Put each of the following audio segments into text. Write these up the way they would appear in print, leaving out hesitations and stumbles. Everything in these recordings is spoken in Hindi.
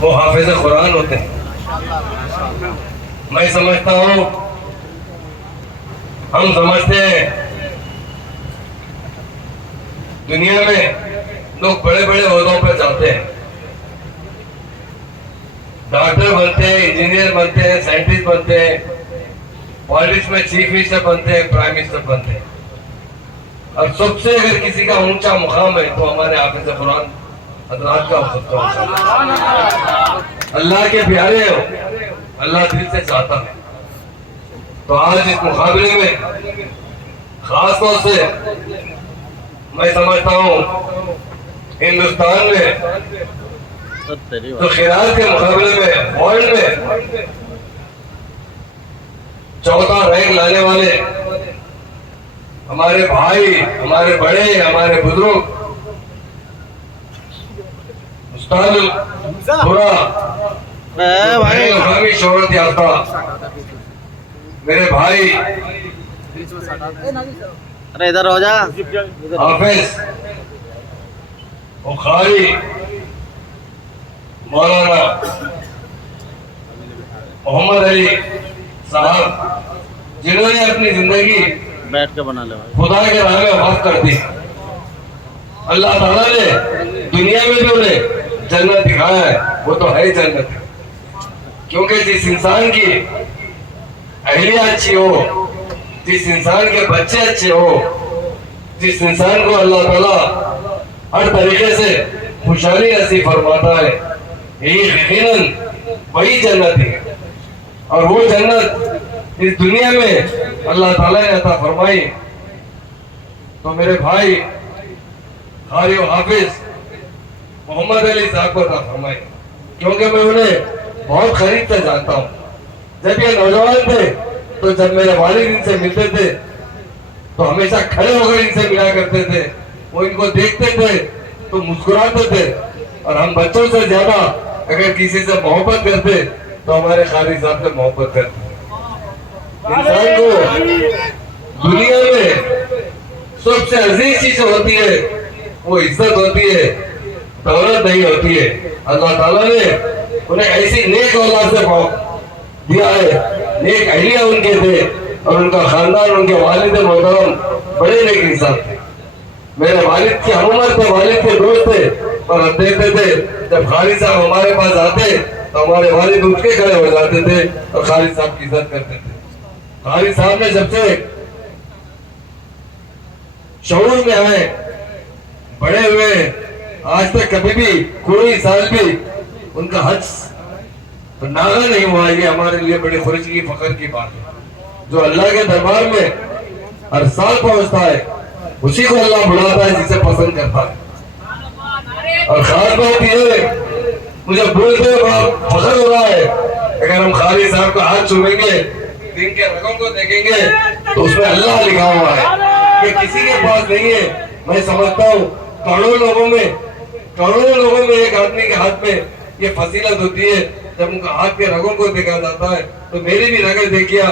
वो हाफिज कुरान होते हैं। मैं समझता हूँ, हम समझते हैं दुनिया में लोग बड़े बड़े ओहदों पर जाते हैं, डॉक्टर बनते हैं, इंजीनियर बनते हैं, साइंटिस्ट बनते हैं, पॉलिटिक्स में चीफ मिनिस्टर बनते हैं, प्राइम मिनिस्टर बनते हैं। और सबसे अगर किसी का ऊंचा मुकाम है तो हमारे हाफिज कुरान हजरात का होता है। अल्लाह के प्यारे हो, अल्लाह दिल से चाहता है। तो आज इस मुकाबले में खास तौर से मैं समझता हूँ हिंदुस्तान में तो खिरात के मुकाबले में वर्ल्ड में चौथा रैंक लाने वाले हमारे भाई, हमारे बड़े, हमारे बुजुर्ग, उस्ताद पूरा भाई शोहरत याफ्ता मेरे भाई, अरे इधर हो जा। हाफिज बुखारी मौलाना मोहम्मद अली साहब, जिन्होंने अपनी जिंदगी बैठ के बना ले भाई। खुदा के राह में वक़्फ़ कर दी। अल्लाह ताला ने दुनिया में जो ने जन्नत दिखाया है वो तो है जन्नत, क्योंकि जिस इंसान की अहलिया अच्छी हो, जिस इंसान के बच्चे अच्छे हो, जिस इंसान को अल्लाह ताला हर तरीके से खुशहाली नसीब फरमाता है, यही यकीनन वही जन्नत है। और वो जन्नत इस दुनिया में अल्लाह ताला ने अता फरमाई। तो मेरे भाई कारी हाफिज मोहम्मद अली साहब को अता फरमाई, क्योंकि मैं उन्हें बहुत करीब से जानता हूँ। जब ये नौजवान थे तो जब मेरे वालिद इनसे मिलते थे तो हमेशा खड़े होकर इनसे मिला करते थे। वो इनको देखते थे तो मुस्कुराते थे, और हम बच्चों से ज्यादा अगर किसी से मोहब्बत करते तो हमारे कारी साहब से मोहब्बत करते। इंसान को दुनिया में सबसे अजीज चीज होती है वो इज्जत होती है, दौलत नहीं होती है। अल्लाह ताला ने उन्हें ऐसी नेक औलाद से दिया है, नेक अहलिया उनके थे, और उनका खानदान, उनके वालिद मोहतरम बड़े नेक इंसान थे। मेरे वालिद की हम उम्र थे, वालिद के दोस्त थे, और हम देखते थे जब खालिद साहब हमारे पास आते तो हमारे वालिद उठ के खड़े हो जाते थे और खालिद साहब की इज्जत करते थे। खालिद साहब ने जब से शऊर में आए, बड़े हुए, आज तक कभी भी कोई साल भी उनका हज तो नागा नहीं हुआ। ये हमारे लिए बड़े खुशी की, फख्र की बात है। जो अल्लाह के दरबार में हर साल पहुंचता है उसी को अल्लाह बुलाता है जिसे पसंद करता है। और खास बात यह मुझे बोलते बहुत फख्र हो रहा है, अगर हम खालिद साहब का हाथ चूमेंगे, दिन के रगों को देखेंगे तो उसमें अल्लाह लिखा हुआ है। ये किसी के पास नहीं है। मैं समझता हूँ करोड़ों लोगों में एक आदमी के हाथ में ये फजीलत होती है। जब उनका हाथ के रगों को देखा जाता है तो मेरी भी रगें देखिए, ये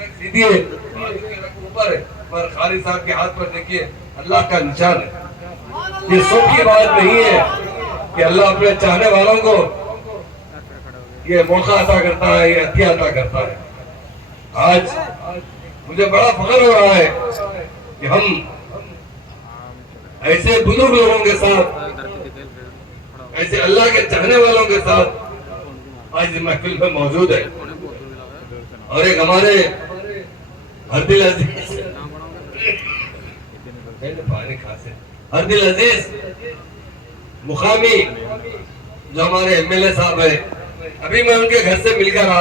रग सीधी है, रग ऊपर है, पर खालिद साहब के हाथ पर देखिए अल्लाह का निशान है। ये सब की बात नहीं है कि अल्लाह अपने चाहने वालों को ये मौका अता करता है, ये हथिया अता करता है। आज मुझे बड़ा फख्र हो रहा है कि हम ऐसे बुजुर्ग लोगों के साथ, ऐसे अल्लाह के चाहने वालों के साथ आज इस महफिल में मौजूद है। और एक हमारे हरदिल अजीज मुकामी जो हमारे एमएलए साहब है, अभी मैं उनके घर से मिलकर आ रहा हूं।